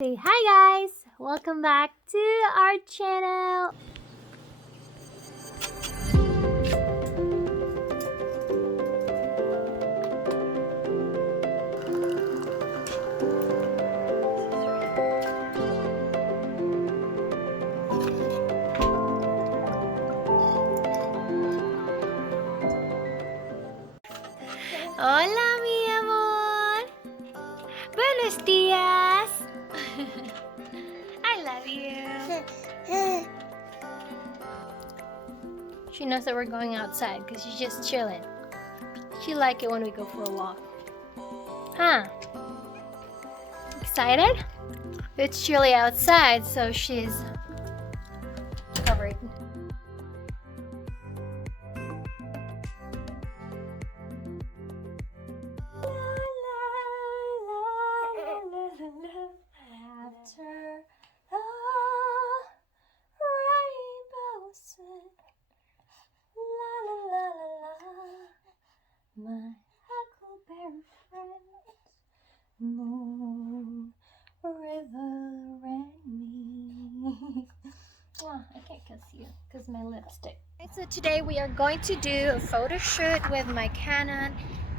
Say hi guys! Welcome back to our channel! Hola mi amor! Buenos días! I love you! She knows that we're going outside because she's just chilling. She like it when we go for a walk. Huh? Excited? It's chilly outside, so she's covered. After the rainbows, la la la la la, my huckleberry friends, moon, river, and me. Oh, I can't kiss you because my lipstick. Okay, so today we are going to do a photo shoot with my Canon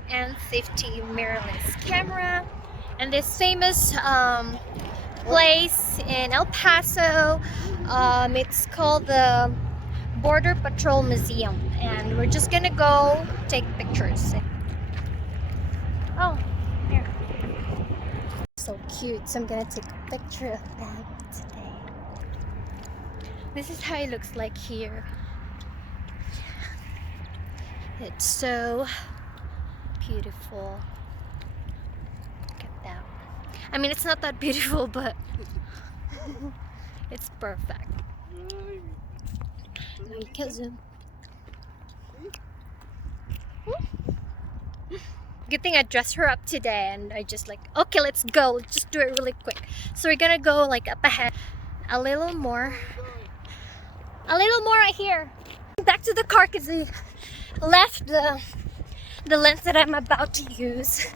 M50 mirrorless camera and this famous place in El Paso. It's called the Border Patrol Museum, and we're just gonna go take pictures. Oh, here. So cute, so I'm gonna take a picture of that today. This is how it looks like here. It's so beautiful. Look at that. I mean, it's not that beautiful, but it's perfect. Now you can zoom. Good thing I dressed her up today, and I just like, okay, let's go. Let's just do it really quick. So we're gonna go like up ahead, a little more right here. Back to the car because I left the lens that I'm about to use.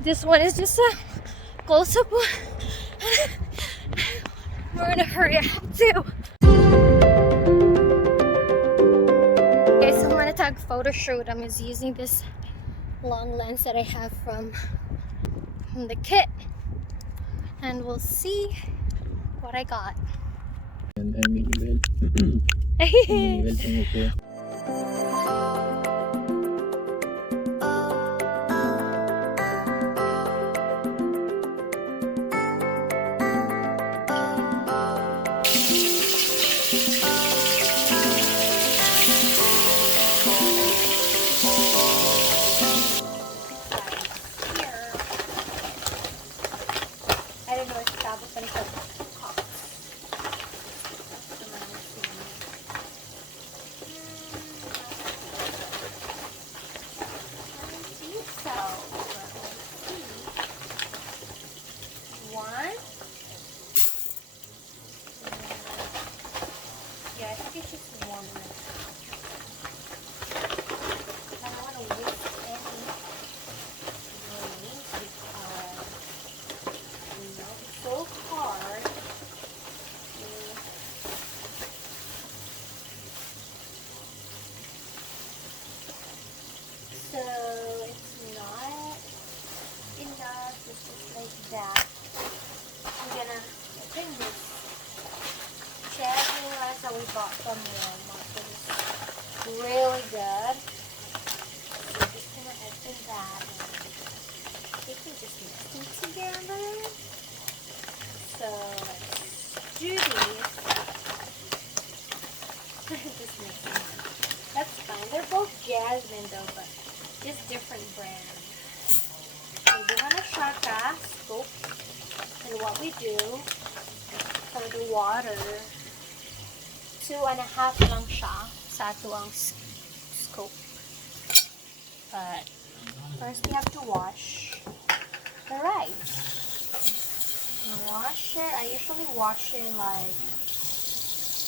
This one is just a close-up one. We're in a hurry, I have to. Okay, so I'm gonna tag photo shoot. I'm just using this long lens that I have from the kit, and we'll see what I got. I don't know if tapos ang one. Yeah, I think it's just warm enough. I don't want to waste any glue because it's so hard to so it's not enough. It's just like that. I'm gonna open this jasmine rice that we bought from Walmart. It's really good. So I'm just gonna open that. I think we just mix them together. So let's do these. Just mix them. That's fine. They're both jasmine though, but just different brands. So we want a shaka scoop, and what we do for the water, 2.5 lang siya sa tuwang scoop. But first we have to wash the rice. Wash it. I usually wash it like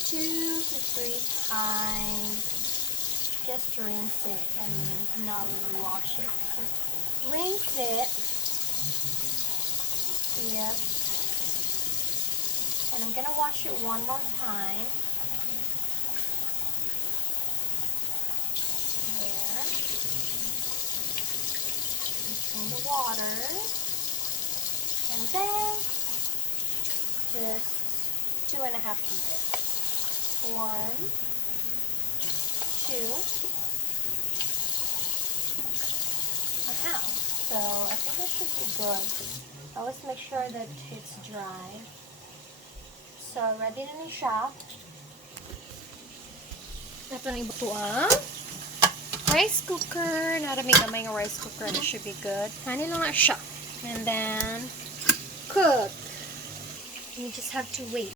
2 to 3 times. Just rinse it and not really wash it. Rinse it Yep. And I'm gonna wash it one more time. There. Mixing the water. And then just 2.5 pieces. 1, 2, and a half. So I think that should be good. Always make sure that it's dry. So ready na ni siya. Ito na ibuto ang rice cooker. Naramig-amay ng rice cooker. That should be good. Hani lang nga siya. And then cook. You just have to wait.